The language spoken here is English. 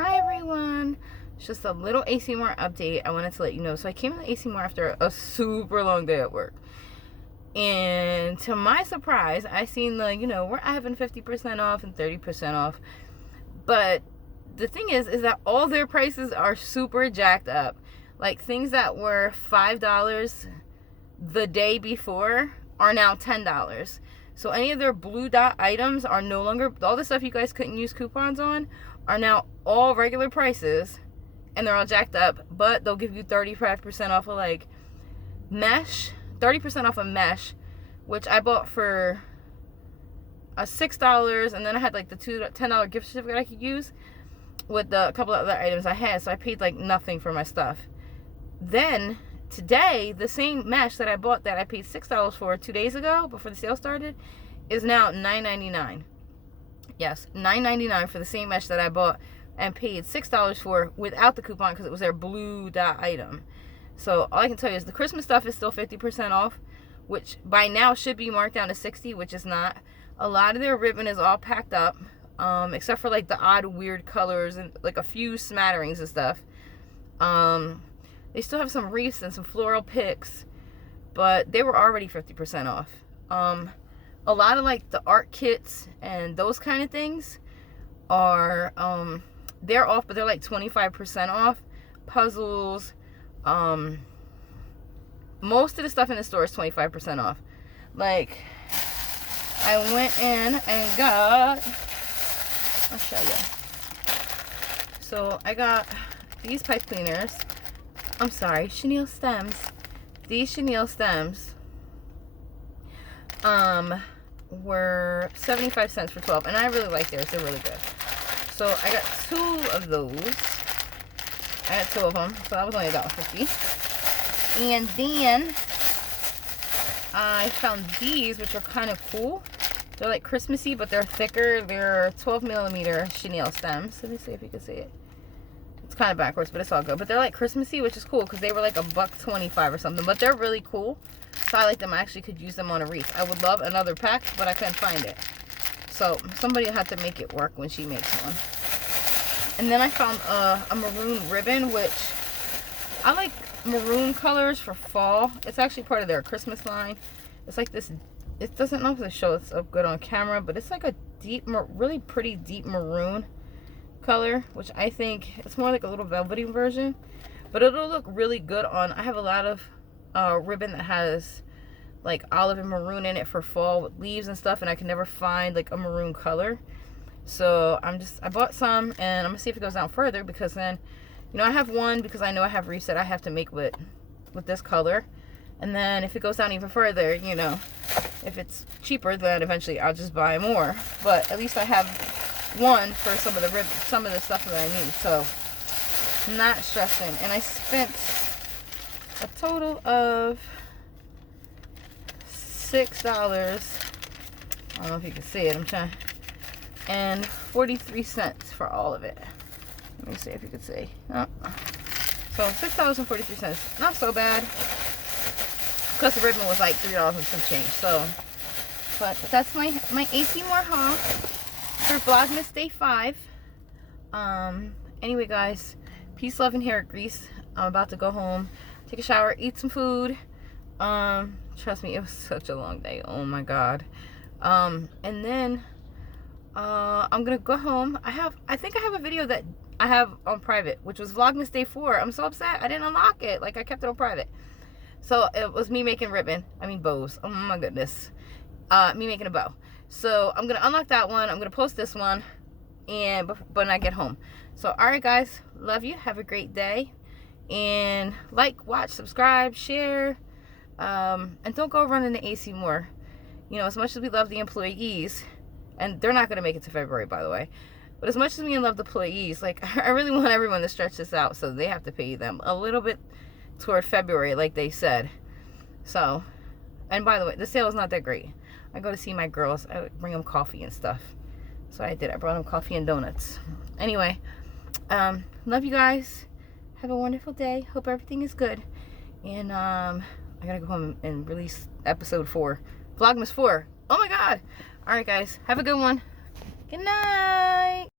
Hi everyone, it's just a little ACMR update. I wanted to let you know. So I came in the ACMR after a super long day at work, and to my surprise I seen the, we're having 50% off and 30% off. But the thing is that all their prices are super jacked up. Like things that were $5 the day before are now $10. So any of their blue dot items are no longer, all the stuff you guys couldn't use coupons on are now all regular prices, and they're all jacked up. But they'll give you 35% off of like mesh, 30% off of mesh, which I bought for $6, and then I had like the $10 gift certificate I could use with a couple of other items I had, so I paid like nothing for my stuff. Then today, the same mesh that I bought that I paid $6 for 2 days ago before the sale started is now $9.99. Yes, $9.99 for the same mesh that I bought and paid $6 for without the coupon because it was their blue dot item. So all I can tell you is the Christmas stuff is still 50% off, which by now should be marked down to 60, which is not. A lot of their ribbon is all packed up, except for like the odd weird colors and like a few smatterings and stuff. They still have some wreaths and some floral picks, but they were already 50% off. A lot of like the art kits and those kind of things are, they're off, but they're like 25% off. Puzzles, most of the stuff in the store is 25% off. Like, I went in and got, I'll show you. So I got these pipe cleaners. I'm sorry, chenille stems. These chenille stems were 75 cents for 12, and I really like theirs. They're really good. So I got 2 of those. I got 2 of them, so that was only $1.50. And then I found these, which are kind of cool. They're like Christmassy, but they're thicker. They're 12mm chenille stems. Let me see if you can see it. It's kind of backwards, but it's all good. But they're like Christmassy, which is cool because they were like $1.25 or something. But they're really cool. So I like them. I actually could use them on a wreath. I would love another pack, but I couldn't find it. So somebody will have to make it work when she makes one. And then I found a maroon ribbon, which I like maroon colors for fall. It's actually part of their Christmas line. It's like this, it doesn't know if it shows up good on camera, but it's like a deep, really pretty deep maroon color, which I think it's more like a little velvety version, but it'll look really good on, I have a lot of ribbon that has like olive and maroon in it for fall with leaves and stuff, and I can never find like a maroon color. So I bought some, and I'm gonna see if it goes down further, because then, I have one, because I know I have wreaths that I have to make with this color. And then if it goes down even further, if it's cheaper, then eventually I'll just buy more. But at least I have one for some of the stuff that I need. So I'm not stressing. And I spent a total of $6. I don't know if you can see it. I'm trying. And 43 cents for all of it. Let me see if you can see. Oh. So $6.43. Not so bad. Because the ribbon was like $3 and some change. So, but that's my ACMR haul for Vlogmas Day 5. Anyway, guys, peace, love, and hair grease. I'm about to go home, take a shower, eat some food. Trust me, it was such a long day. Oh my god. And then I'm gonna go home. I think I have a video that I have on private, which was Vlogmas Day 4. I'm so upset I didn't unlock it. Like, I kept it on private. So it was me making bows. Oh my goodness. Me making a bow. So I'm gonna unlock that one. I'm gonna post this one, and when I get home. So alright, guys, love you. Have a great day, and like, watch, subscribe, share, and don't go running the AC more. As much as we love the employees, and they're not gonna make it to February, by the way, but as much as we love the employees, like, I really want everyone to stretch this out, so they have to pay them a little bit toward February, like they said. So, and by the way, the sale is not that great. I go to see my girls. I bring them coffee and stuff. So I did. I brought them coffee and donuts. Anyway, love you guys. Have a wonderful day. Hope everything is good. And I gotta go home and release episode 4, Vlogmas 4. Oh my god. All right, guys. Have a good one. Good night.